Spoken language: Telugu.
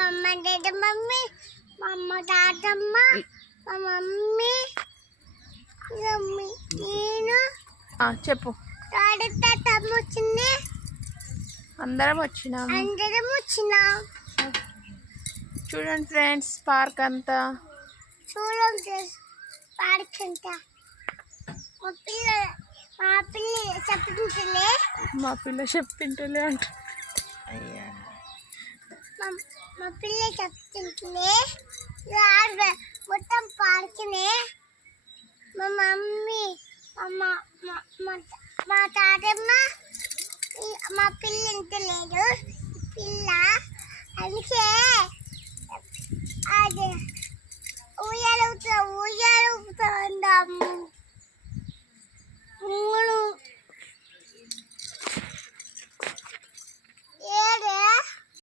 మమ్మ డాడీ మమ్మీ మా అమ్మ తాతమ్మ మా మమ్మీ మమ్మీ నేను చెప్పు. డాడీ తాతమ్మ వచ్చింది. అందరం వచ్చినాం. చూడండి ఫ్రెండ్స్ పార్క్ అంతా. చూడండి పార్క్ అంతా. మా పిల్ల చెప్తుంటలే అంట. మా పిల్ల చెప్తుంటలే మొత్తం పార్క్నే. మా మమ్మీ మా తాతమ్మ మా పిల్ల ఇంత లేదు పిల్ల అందుకే అది ఊయలుగుతుంది అమ్మ.